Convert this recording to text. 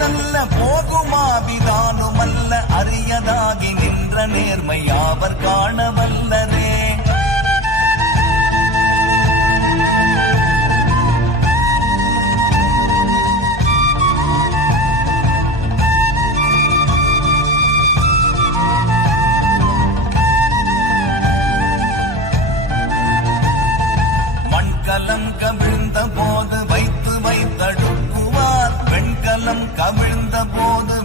நல்ல போகுமாவிதானுமல்ல அரியதாகி நின்ற நேர்மை அவர் காணவல்லரே. மண்கலம் கவிழ்ந்த போது வைத்து வைத்தடுக்குவார், வெண்கலம் கவிழ்ந்த போது